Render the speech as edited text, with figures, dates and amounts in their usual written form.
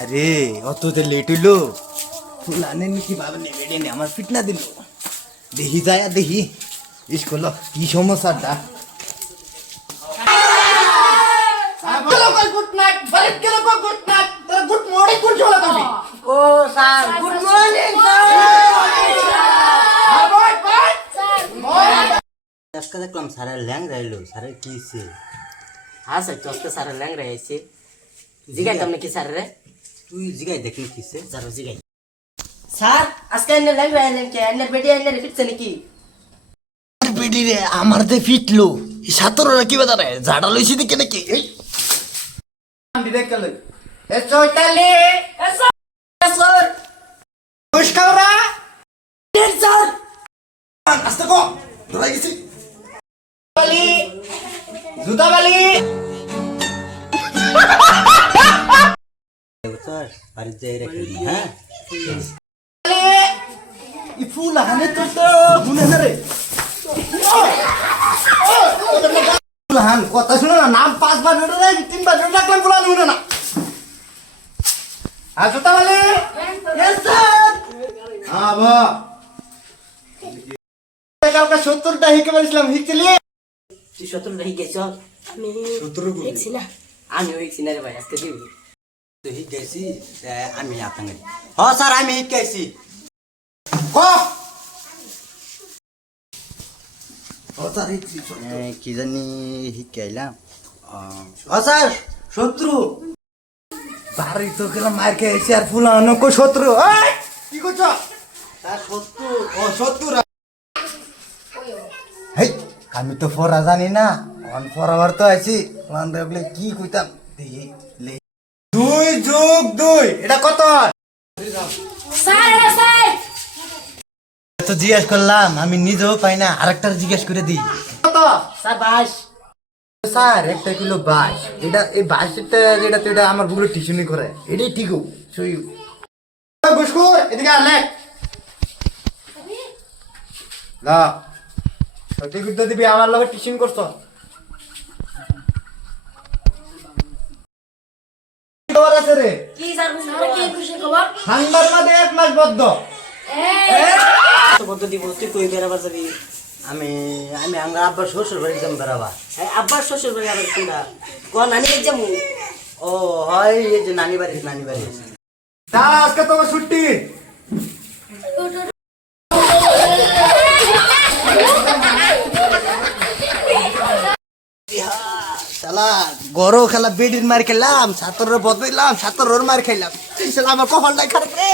আরে অত তো লেট হইলো ফুল আনেন কি ভাবে নেবে নে আমার ফিট না দিল দেখি যায় দেখি স্কুল কি সমস্যাটা গুড নাইট বারেক গেল গুড নাইট গুড মর্নিং কোন চলা তুমি ও স্যার গুড মর্নিং স্যার বয় বয় আজকে দেখলাম স্যারের ল্যাং রাইলো স্যারের কি হয়েছে? হ্যাঁ স্যার আজকে স্যারের ল্যাংড়া আইছে জিগাইতাম নাকি স্যার রে তুই জিগাই দেখলি কিসে? স্যার জিগাই স্যার আজকে এনে ল্যাংড়া আইলেন কে এনে বেডি এনে ফিটছে নাকি বেডি রে আমার তে ফিটলো ছাত্ররা কি বাজারে ঝাড়া লইছি দিকে নাকি এই আমি দেখলে এ চৈতালি স্যার নমস্কাররা স্যার আস্তে কো ধরে গেছি বালি জুতা বালি স্যার বাড়িতে যাই রাখি হ্যাঁ ই ফুল হানে তো গুনে না রে ফুল হান কথা শুনো না নাম 5 বার ধরে রাখি 3 বার ধরে রাখলাম ফুল হান না আ জুতা বালি यस স্যার হ্যাঁ বা কালকে 70 টা হিকে বলেছিলাম হিকলি তুই 17 রহি গেছ আমি 17 গুণ দেখছি না আমি হইছি না রে ভাই আজকে দিব তো হিট গেছি আমি আপনাকে হ স্যার আমি হিট গেছি কো ও স্যার কি জানি হিট গাইলাম ও স্যার শত্রু বাড়ি তো গেলাম মার খেয়েছি আর ফুল হানো কো 70 এই কি করছ স্যার শত্রু ও 70 হেই আমি তো ফরা জানি না অন ফরাবার তো আইছি ওয়ান বলে কি কইতাম দেখি লে 2 যোগ 2 এটা কত স্যার তো জিজ্ঞেস করলাম আমি নিজেও পাই না আরেকটা জিজ্ঞেস করে দিই কত স্যার বাস স্যার 1 কিলো 22 এটা এই 22টা যেটা তো এটা আমার বুগুলো টিউশনি করে এটাই ঠিক সই গুসকুর এদিকে আ লেখ না সঠিক উত্তর দিবি আমার লগে টিউশন করছ খবর আছে রে কি স্যার কি খুশি খবর ঠান্ডার মধ্যে 1 মাস বদ্ধ তো বদ্ধ দিব তুই কই বেরাবার যাবি আমি আমি আমরা আব্বার শ্বশুর বাড়ি যাম বেড়াবা আব্বার শ্বশুর বাড়ি আবার কোনটা কোন নানি বাড়ি যামু ও হয় এই যে নানি বাড়ি তা আজকে তোমার ছুটি শালা গরো খেলা বেডির মার খেলাম ছাত্রর বদলাইলাম ছাত্রর মার খাইলাম আমার কপালটাই খারাপ রে